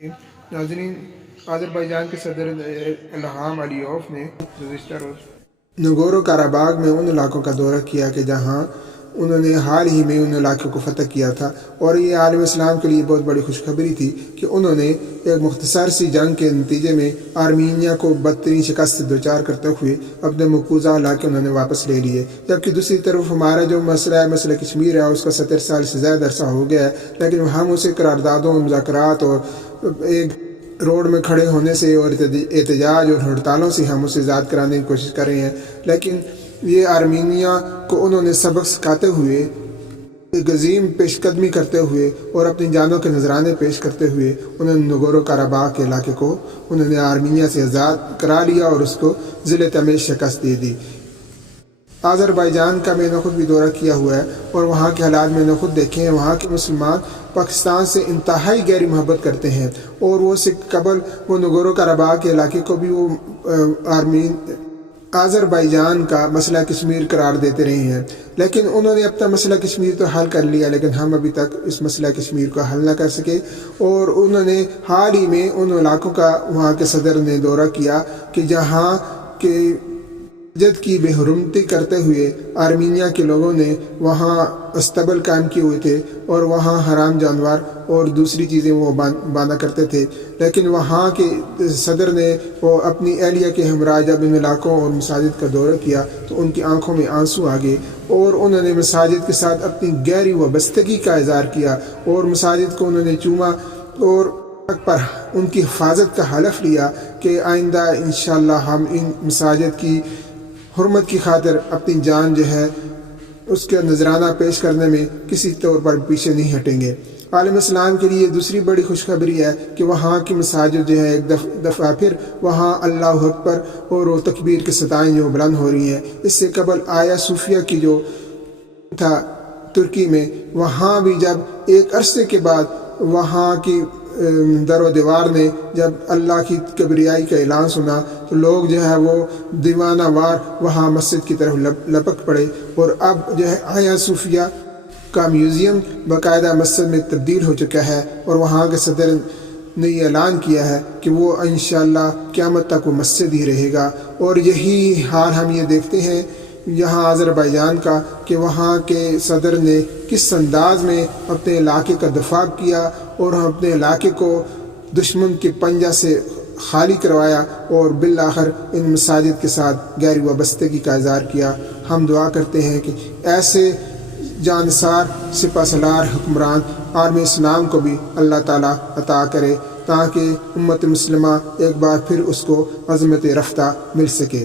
ناظرین، آذربائیجان کے صدر الہام علیوف نے گزشتہ روز نگورو کاراباغ میں ان علاقوں کا دورہ کیا کہ جہاں انہوں نے حال ہی میں ان علاقوں کو فتح کیا تھا، اور یہ عالم اسلام کے لیے بہت بڑی خوشخبری تھی کہ انہوں نے ایک مختصر سی جنگ کے نتیجے میں آرمینیا کو بدترین شکست سے دوچار کرتے ہوئے اپنے مقبوضہ علاقے انہوں نے واپس لے لیے، جبکہ دوسری طرف ہمارا جو مسئلہ کشمیر ہے اس کا 70 سال سے زیادہ عرصہ ہو گیا ہے، لیکن ہم اسے قراردادوں، مذاکرات اور ایک روڈ میں کھڑے ہونے سے اور احتجاج اور ہڑتالوں سے ہم اسے آزاد کرانے کی کوشش کر رہے ہیں۔ لیکن یہ آرمینیا کو انہوں نے سبق سکھاتے ہوئے، ایک عظیم پیش قدمی کرتے ہوئے اور اپنی جانوں کے نذرانے پیش کرتے ہوئے انہوں نے نگورو کاراباغ کے علاقے کو انہوں نے آرمینیا سے آزاد کرا لیا اور اس کو ذل تمیز شکست دے دی۔ آذربائیجان کا میں نے خود بھی دورہ کیا ہوا ہے اور وہاں کے حالات میں نے خود دیکھے ہیں۔ وہاں کے مسلمان پاکستان سے انتہائی گہری محبت کرتے ہیں، اور وہ سے قبل وہ نگورو کاراباغ کے علاقے کو بھی وہ آذربائیجان کا مسئلہ کشمیر قرار دیتے رہے ہیں، لیکن انہوں نے اپنا مسئلہ کشمیر تو حل کر لیا، لیکن ہم ابھی تک اس مسئلہ کشمیر کو حل نہ کر سکے۔ اور انہوں نے حال ہی میں ان علاقوں کا وہاں کے صدر نے دورہ کیا کہ جہاں کے جد کی بے حرمتی کرتے ہوئے آرمینیا کے لوگوں نے وہاں استبل قائم کیے ہوئے تھے، اور وہاں حرام جانور اور دوسری چیزیں وہ باندھا کرتے تھے، لیکن وہاں کے صدر نے وہ اپنی اہلیہ کے ہمراہ جب ان علاقوں اور مساجد کا دورہ کیا تو ان کی آنکھوں میں آنسو آ گئے، اور انہوں نے مساجد کے ساتھ اپنی گہری وابستگی کا اظہار کیا، اور مساجد کو انہوں نے چوما اور پر ان کی حفاظت کا حلف لیا کہ آئندہ انشاءاللہ ہم ان مساجد کی حرمت کی خاطر اپنی جان جو ہے اس کا نذرانہ پیش کرنے میں کسی طور پر پیچھے نہیں ہٹیں گے۔ عالم اسلام کے لیے دوسری بڑی خوشخبری ہے کہ وہاں کی مساجد جو ہے ایک دفعہ پھر وہاں اللہ اکبر اور وہ تکبیر کے ستائیں جو بلند ہو رہی ہیں۔ اس سے قبل آیا صوفیہ کی جو تھا ترکی میں، وہاں بھی جب ایک عرصے کے بعد وہاں کی در و دیوار نے جب اللہ کی کبریائی کا اعلان سنا تو لوگ جو ہے وہ دیوانہ وار وہاں مسجد کی طرف لپک پڑے، اور اب جو ہے آیا صوفیہ کا میوزیم باقاعدہ مسجد میں تبدیل ہو چکا ہے، اور وہاں کے صدر نے یہ اعلان کیا ہے کہ وہ انشاءاللہ قیامت تک وہ مسجد ہی رہے گا۔ اور یہی حال ہم یہ دیکھتے ہیں یہاں آذربائیجان کا کہ وہاں کے صدر نے کس انداز میں اپنے علاقے کا دفاع کیا اور اپنے علاقے کو دشمن کے پنجہ سے خالی کروایا، اور بالآخر ان مساجد کے ساتھ گہری وابستگی کا اظہار کیا۔ ہم دعا کرتے ہیں کہ ایسے جانسار سپہ سالار حکمران عالم اسلام کو بھی اللہ تعالیٰ عطا کرے تاکہ امت مسلمہ ایک بار پھر اس کو عظمت رفتہ مل سکے۔